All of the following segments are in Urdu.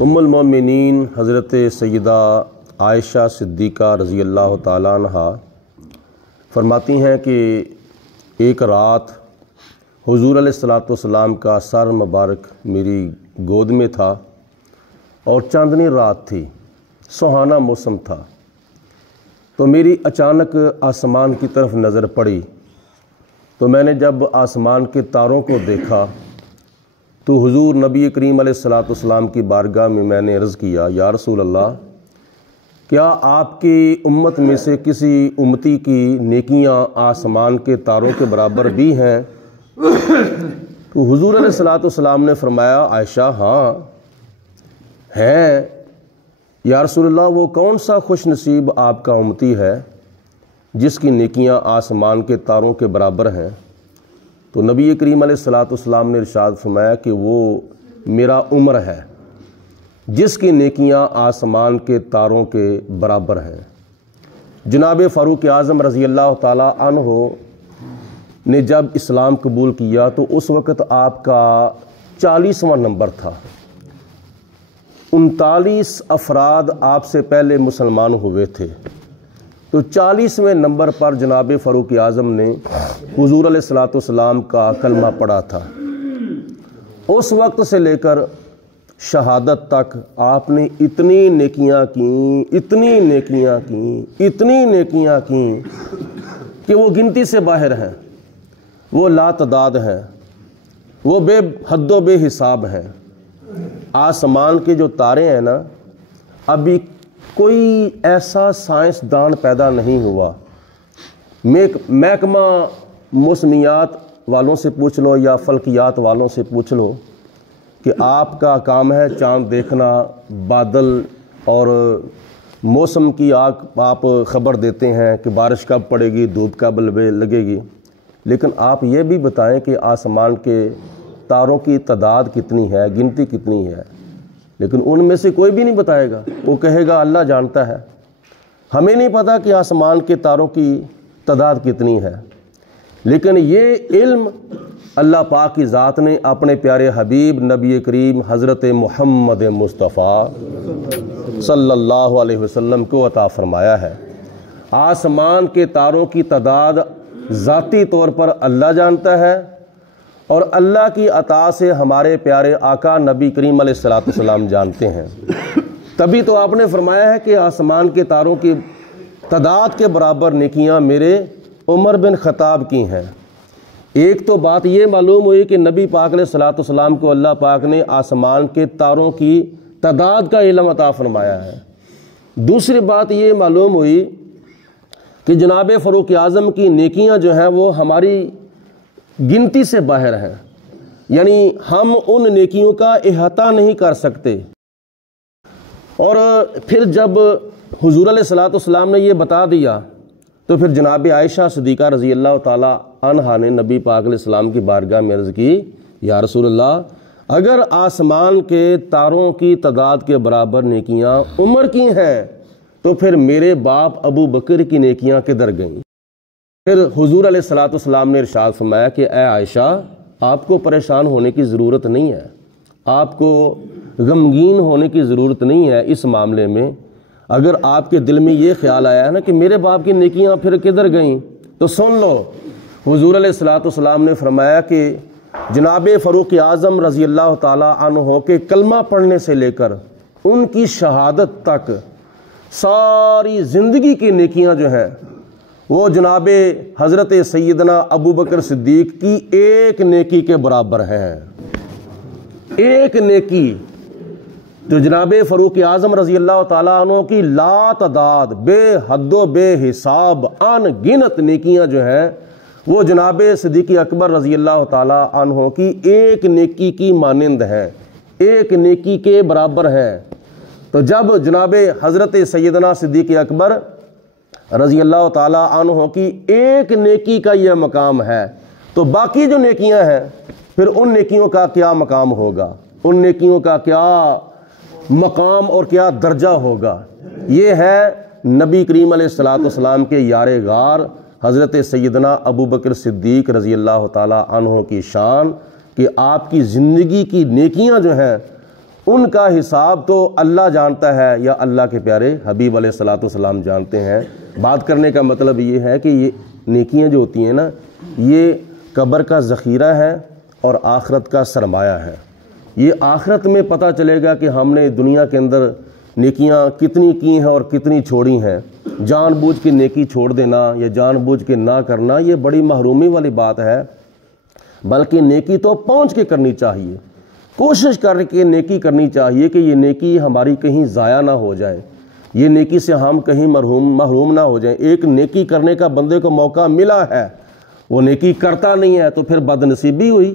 ام المومنین حضرت سیدہ عائشہ صدیقہ رضی اللہ تعالیٰ عنہ فرماتی ہیں کہ ایک رات حضور علیہ الصلوۃ والسلام کا سر مبارک میری گود میں تھا اور چاندنی رات تھی، سہانا موسم تھا، تو میری اچانک آسمان کی طرف نظر پڑی تو میں نے جب آسمان کے تاروں کو دیکھا تو حضور نبی کریم علیہ الصلوۃ والسلام کی بارگاہ میں نے عرض کیا، یا رسول اللہ، کیا آپ کی امت میں سے کسی امتی کی نیکیاں آسمان کے تاروں کے برابر بھی ہیں؟ تو حضور علیہ الصلوۃ والسلام نے فرمایا، عائشہ ہاں ہے یا رسول اللہ، وہ کون سا خوش نصیب آپ کا امتی ہے جس کی نیکیاں آسمان کے تاروں کے برابر ہیں؟ تو نبی کریم علیہ الصلوۃ والسلام نے ارشاد فرمایا کہ وہ میرا عمر ہے جس کی نیکیاں آسمان کے تاروں کے برابر ہیں۔ جناب فاروق اعظم رضی اللہ تعالیٰ عنہ نے جب اسلام قبول کیا تو اس وقت آپ کا 40واں نمبر تھا۔ 39 افراد آپ سے پہلے مسلمان ہوئے تھے، تو 40ویں نمبر پر جناب فاروق اعظم نے حضور علیہ الصلوۃ والسلام کا کلمہ پڑھا تھا۔ اس وقت سے لے کر شہادت تک آپ نے اتنی نیکیاں کیں، اتنی نیکیاں کیں، اتنی نیکیاں کیں کہ وہ گنتی سے باہر ہیں، وہ لا تعداد ہیں، وہ بے حد و بے حساب ہیں۔ آسمان کے جو تارے ہیں نا، ابھی کوئی ایسا سائنسدان پیدا نہیں ہوا، محکمہ موسمیات والوں سے پوچھ لو یا فلکیات والوں سے پوچھ لو کہ آپ کا کام ہے چاند دیکھنا، بادل اور موسم کی آپ خبر دیتے ہیں کہ بارش کب پڑے گی، دھوپ کب لگے گی، لیکن آپ یہ بھی بتائیں کہ آسمان کے تاروں کی تعداد کتنی ہے، گنتی کتنی ہے، لیکن ان میں سے کوئی بھی نہیں بتائے گا۔ وہ کہے گا اللہ جانتا ہے، ہمیں نہیں پتہ کہ آسمان کے تاروں کی تعداد کتنی ہے، لیکن یہ علم اللہ پاک کی ذات نے اپنے پیارے حبیب نبی کریم حضرت محمد مصطفیٰ صلی اللہ علیہ وسلم کو عطا فرمایا ہے۔ آسمان کے تاروں کی تعداد ذاتی طور پر اللہ جانتا ہے، اور اللہ کی عطا سے ہمارے پیارے آقا نبی کریم علیہ الصلوۃ والسلام جانتے ہیں۔ تبھی تو آپ نے فرمایا ہے کہ آسمان کے تاروں کی تعداد کے برابر نیکیاں میرے عمر بن خطاب کی ہیں۔ ایک تو بات یہ معلوم ہوئی کہ نبی پاک علیہ الصلوۃ والسلام کو اللہ پاک نے آسمان کے تاروں کی تعداد کا علم عطا فرمایا ہے۔ دوسری بات یہ معلوم ہوئی کہ جناب فاروق اعظم کی نیکیاں جو ہیں وہ ہماری گنتی سے باہر ہیں، یعنی ہم ان نیکیوں کا احاطہ نہیں کر سکتے۔ اور پھر جب حضور علیہ الصلوۃ والسلام نے یہ بتا دیا تو پھر جناب عائشہ صدیقہ رضی اللہ تعالیٰ عنہا نے نبی پاک علیہ السلام کی بارگاہ میں عرض کی، یا رسول اللہ، اگر آسمان کے تاروں کی تعداد کے برابر نیکیاں عمر کی ہیں تو پھر میرے باپ ابو بکر کی نیکیاں کدھر گئیں؟ پھر حضور علیہ الصلوۃ والسلام نے ارشاد فرمایا کہ اے عائشہ، آپ کو پریشان ہونے کی ضرورت نہیں ہے، آپ کو غمگین ہونے کی ضرورت نہیں ہے اس معاملے میں۔ اگر آپ کے دل میں یہ خیال آیا ہے نا کہ میرے باپ کی نیکیاں پھر کدھر گئیں، تو سن لو، حضور علیہ الصلوۃ والسلام نے فرمایا کہ جناب فاروق اعظم رضی اللہ تعالیٰ عنہ کے کلمہ پڑھنے سے لے کر ان کی شہادت تک ساری زندگی کی نیکیاں جو ہیں وہ جناب حضرت سیدنا ابو بکر صدیق کی ایک نیکی کے برابر ہیں۔ ایک نیکی جو جناب فاروق اعظم رضی اللہ تعالیٰ عنہ کی لا تعداد بے حد و بے حساب ان گنت نیکیاں جو ہیں وہ جناب صدیق اکبر رضی اللہ تعالیٰ عنہ کی ایک نیکی کی مانند ہیں، ایک نیکی کے برابر ہیں۔ تو جب جناب حضرت سیدنا صدیق اکبر رضی اللہ تعالیٰ عنہ کی ایک نیکی کا یہ مقام ہے تو باقی جو نیکیاں ہیں پھر ان نیکیوں کا کیا مقام ہوگا، ان نیکیوں کا کیا مقام اور کیا درجہ ہوگا۔ یہ ہے نبی کریم علیہ الصلوۃ والسلام کے یار غار حضرت سیدنا ابو بکر صدیق رضی اللہ تعالیٰ عنہ کی شان کہ آپ کی زندگی کی نیکیاں جو ہیں ان کا حساب تو اللہ جانتا ہے یا اللہ کے پیارے حبیب علیہ الصلوۃ والسلام جانتے ہیں۔ بات کرنے کا مطلب یہ ہے کہ یہ نیکیاں جو ہوتی ہیں نا، یہ قبر کا ذخیرہ ہے اور آخرت کا سرمایہ ہے۔ یہ آخرت میں پتہ چلے گا کہ ہم نے دنیا کے اندر نیکیاں کتنی کی ہیں اور کتنی چھوڑی ہیں۔ جان بوجھ کے نیکی چھوڑ دینا یا جان بوجھ کے نہ کرنا یہ بڑی محرومی والی بات ہے، بلکہ نیکی تو پہنچ کے کرنی چاہیے، کوشش کر کے نیکی کرنی چاہیے کہ یہ نیکی ہماری کہیں ضائع نہ ہو جائے، یہ نیکی سے ہم کہیں محروم نہ ہو جائیں۔ ایک نیکی کرنے کا بندے کو موقع ملا ہے، وہ نیکی کرتا نہیں ہے تو پھر بد نصیبی ہوئی،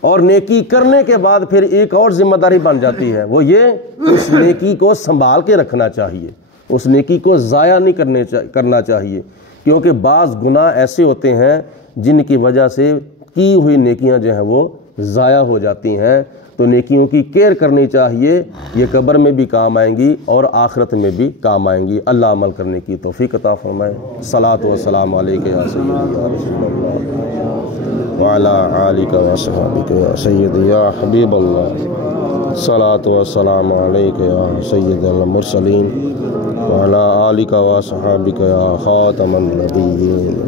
اور نیکی کرنے کے بعد پھر ایک اور ذمہ داری بن جاتی ہے، وہ یہ اس نیکی کو سنبھال کے رکھنا چاہیے، اس نیکی کو ضائع نہیں کرنا چاہیے، کیونکہ بعض گناہ ایسے ہوتے ہیں جن کی وجہ سے کی ہوئی نیکیاں جو ہیں وہ ضائع ہو جاتی ہیں۔ تو نیکیوں کی کیئر کرنی چاہیے، یہ قبر میں بھی کام آئیں گی اور آخرت میں بھی کام آئیں گی۔ اللہ عمل کرنے کی توفیق عطا فرمائے۔ صلاۃ و سلام علیک یا سیدی یا رسول اللہ وعلی آلک و اصحابک یا سیدی یا حبیب اللہ۔ صلاۃ و سلام علیک یا سید المرسلین وعلی آلک و اصحابک یا خاتم النبیین۔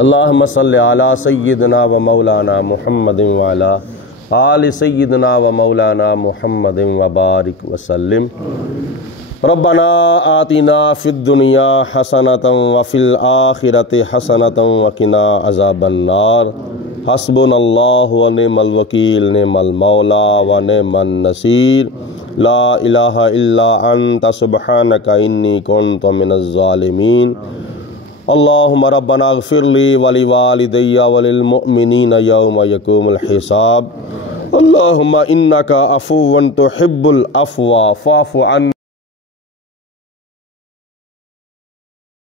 اللہم صلی علی سیدنا و مولانا محمد وعلی آل سیدنا و مولانا محمد وبارک وسلم۔ ربنا آتنا فی الدنیا حسنۃ وفی الآخرۃ حسنۃ وقنا عذاب النار۔ حسبنا اللہ ونعم الوکیل، نعم المولا ونعم النصیر۔ لا الہ الا انت سبحانک انی کنت من الظالمین۔ اللہم ربنا اغفر لی ولوالدی وللمؤمنین یوم یقوم الحساب۔ اللہم انک عفو تحب العفو فاعف عنا۔